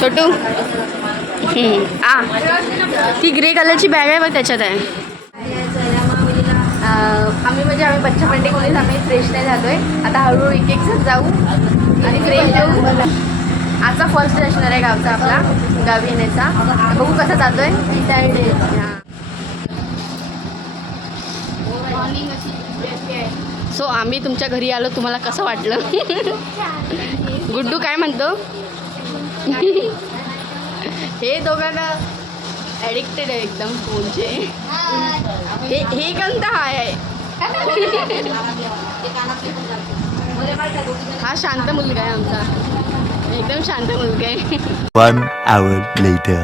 छोटू ती ग्रे कलरची बॅग आहे बघ, त्याच्यात आहे. आम्ही बच्चा पंडे कॉलेज आम्ही फ्रेश नाही झालोय. आता हळूहळू एक एक जाऊ आणि फ्रेश येऊ. आजचा फर्स्ट डे असणार आहे गावचा आपला, गावी येण्याचा. बघू कसा जातोय. सो आम्ही तुमच्या घरी आलो, तुम्हाला कसं वाटलं? गुड्डू काय म्हणतो? हे दोघांना ॲडिक्टेड आहे एकदम फोनचे. हे कोणता आहे? हा शांत मुलगा आहे आमचा, एकदम शांत मुलगा आहे. 1 hour later.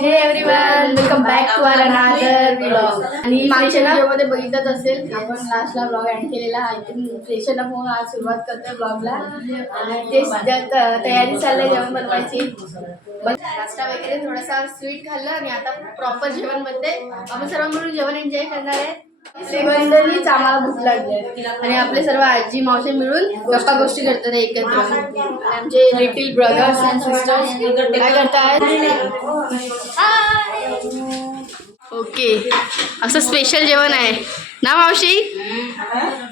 हे everyone, welcome back to our another vlog. आणि मागच्या व्हिडिओमध्ये बघितलंच असेल, आपण लास्टला व्लॉग एंड केलेला. आय थिंक फ्रेशर होऊन आज सुरुवात करतोय व्लॉगला. आणि ते तयारी चाललंय जेवण बनवायची. नाश्ता वगैरे थोडासा स्वीट खाल्लं आणि आता प्रॉपर जेवण बनते. आपण सर्व मिळून जेवण एन्जॉय करणार आहे. श्रीगोंदलीच आम्हाला भूक लागली आणि आपले सर्व आजी मावशी मिळून गप्पा गोष्टी करतात एकत्र. आमचे लिटिल ब्रदर्स अँड सिस्टर्स काय करतात? ओके, असं स्पेशल जेवण आहे ना मावशी?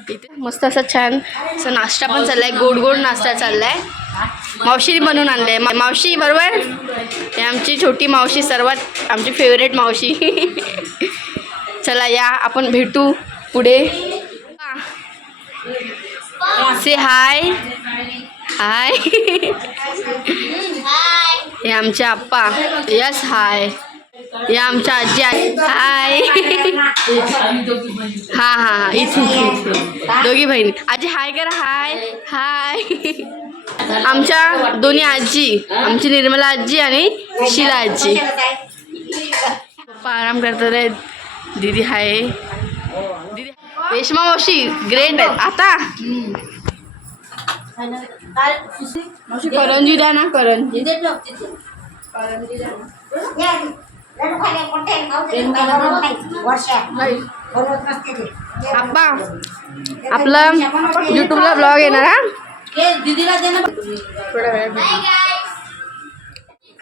इथे मस्त असं छान असं नाश्ता पण चाललाय, गोड गोड नाश्ता चाललाय. मावशीने बनवून आणलंय. मावशी बरोबर, हे आमची छोटी मावशी, सर्वात आमची फेवरेट मावशी. चला या आपण भेटू पुढे. से हाय हाय. हे आमचे आप्पा. Yes hi. हे आमच्या आजी आहे. हाय. हां हां इथे दोघी बहिणी. आजी हाय करा. हाय हाय. आमच्या दोन्ही आजी, आमची निर्मला आजी आणि शिला आजी. पप्पा आराम करतात आहेत. दीदी हाय. दीदी रेश्मा मावशी ग्रेट आहे. आता मावशी करंजी द्या ना. करंजी आप्पा आपला यूट्यूबला ब्लॉग येणार हा. थोड्या वेळ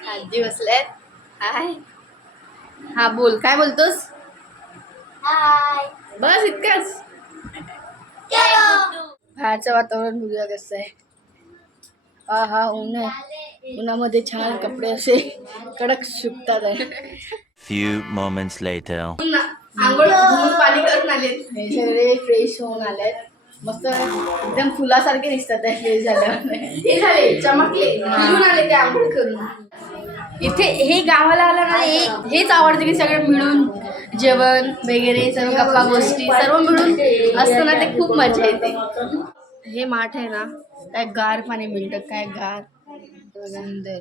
आजी बसलेत. हाय. हा बोल, काय बोलतोस? बस इतकंच. बाहेरचं वातावरण बघूया कसं आहे. हा ऊन आहे. उन्हामध्ये छान कपडे असे कडक सुकतात आहे. Few moments later. आंघोळ धुवून पाणी करून आले, सगळे फ्रेश होऊन आलेत. मस्त एकदम फुलासारखे दिसतात आहे फ्रेश झाल्यावर. हे झाले चमकले, फिरून आले ते आंघोळ करून. इथे हे गावाला आलं ना, हेच आवडतं की सगळे मिळून जेवण वगैरे सर्व गप्पा गोष्टी सर्व मिळून असतं ना, ते खूप मजा येते. हे माठ आहे ना, काय गार पाणी मिळतं, काय गार सुंदर.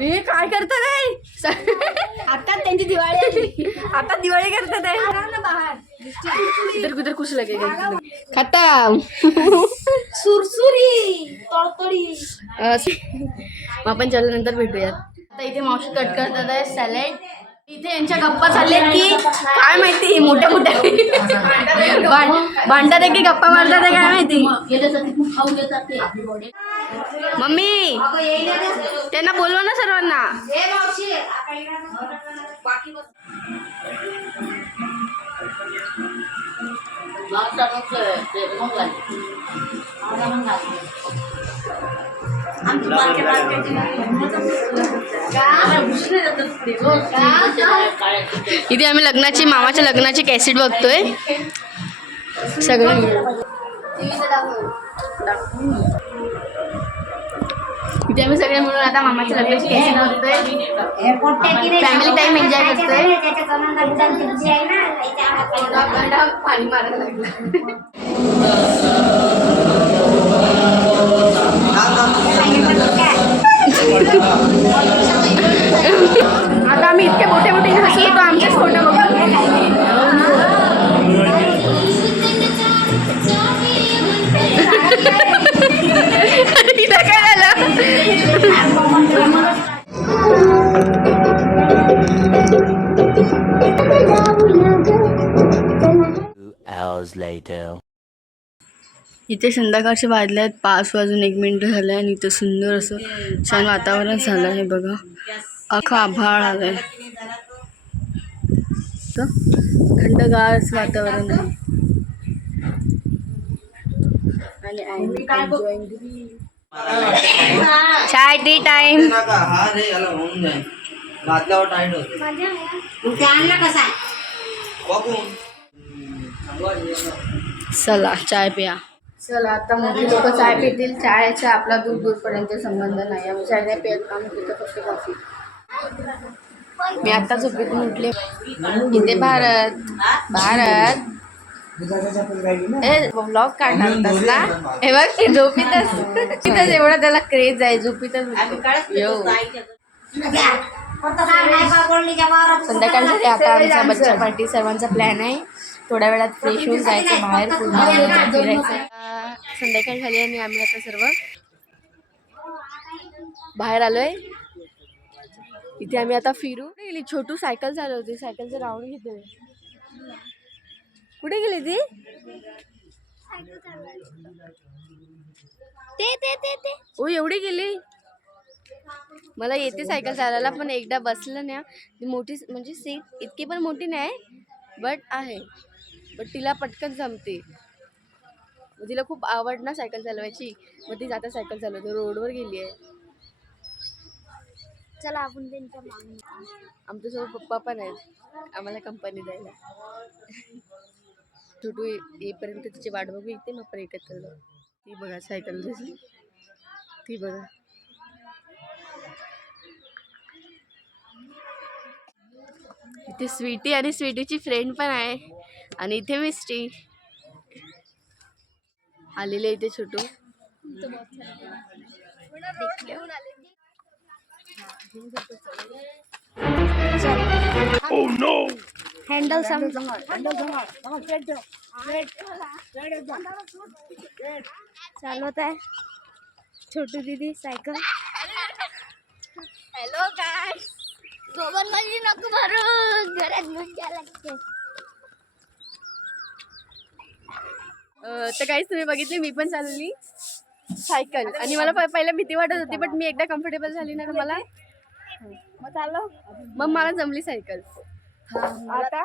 हे काय करतात आहे? आता त्यांची दिवाळी आली, आता दिवाळी करतात आहे बाहेर. इधर कुधर कुछ लगेगा. खतम. सुरसुरी तळतळी. आपण चलल्यानंतर भेटूयात. आता इथे मावशी कट करतात आहे सॅलेड. इथे यांच्या गप्पा चालल्या की काय माहिती, मोठ्या मोठ्या भांडतात आहे की गप्पा मारतात आहे काय माहिती. मम्मी त्यांना बोलवा ना सर्वांना. इथे आम्ही लग्नाची, मामाच्या लग्नाची कॅसेट बघतोय सगळं. इथे आम्ही सगळे मिळून आता मामाच्या लग्नाची कॅसेट बघतोय. फॅमिली टाइम एन्जॉय करतोय. पाणी मारायला लागलं. आता आम्ही इतके मोठे मोठे हसलो तर आमचेच फोटो बघतो. तिला काय झालं? 2 hours later. इथे संध्याकाळचे वाजले आहेत 5:01 झाले आणि इथं सुंदर असं छान वातावरण झालं आहे बघा. अख्खा आभाळ आलंय, थंडगार वातावरण आहे आणि चाय टी टाइम. चला चाय प्या. चला आता मोठी लोक चाय पितील. चायचा आपला दूर दूरपर्यंत संबंध नाही. आम्ही चाय नाही पित, आम्ही पितो फक्त कॉफी. मी आता झोपेतून उठले. इथे भारत भारत ब्लॉग काढणार होतास ना. हे बघ झोपीतच तिथंच एवढा त्याला क्रेज आहे. झोपीतच संध्याकाळी झाली आता आमचा बच्चा पार्टी सर्वांचा प्लॅन आहे. थोड्या वेळात फ्रेश होऊन जायचं बाहेर फिरायचं. संध्याकाळ झाली आणि आम्ही आता सर्व बाहेर आलोय. इथे आम्ही आता फिरू. कुठे गेली छोटू? सायकल चालवते. सायकलचं राऊंड घेते. कुठे गेली ती? ओ एवढी गेली. मला येते सायकल चालवायला, पण एकदा बसलं ना ती मोठी म्हणजे सीट इतकी पण मोठी नाही बट आहे. बट तिला पटकन जमते. तिला खूप आवड ना सायकल चालवायची, मग ती जाता सायकल चालवते. रोडवर गेली आहे. चला आपण त्यांच्या मागे. आमच्यासोबत पप्पा पण आहेत आम्हाला कंपनी द्यायला. छोटू येईपर्यंत तिची वाट बघू इथे, मग पण एकच चाललो. ती बघा सायकल दिसली, ती बघा. इथे स्वीटी आणि स्वीटीची फ्रेंड पण आहे आणि इथे मिस्टी आलेले. इथे छोटू हँडल चालवत आहे छोटू दीदी सायकल. हॅलो गाइस, गोबर मध्ये नको भरू, घरात घेऊन जायला लागते. तर काहीच तुम्ही बघितले, मी पण चालवली सायकल आणि मला पहिला भीती वाटत होती, बट मी एकदा कम्फर्टेबल झाली ना मला मग चाललो, मग मला जमली सायकल. आता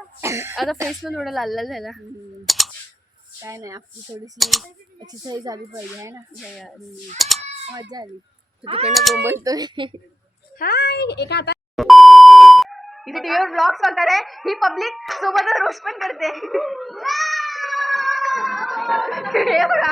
आता फेस पण थोडा लाल लाल झाला. काय नाही, आपली थोडीशी एक्सरसाइज झाली पाहिजे आहे ना. मजा आली. तू तिकडनं बोंबलतोय. हाय एक आता इथे टीव्हीवर ब्लॉग्स वगैरे ही पब्लिक सोबतच रोस्ट पण करते. हे बघा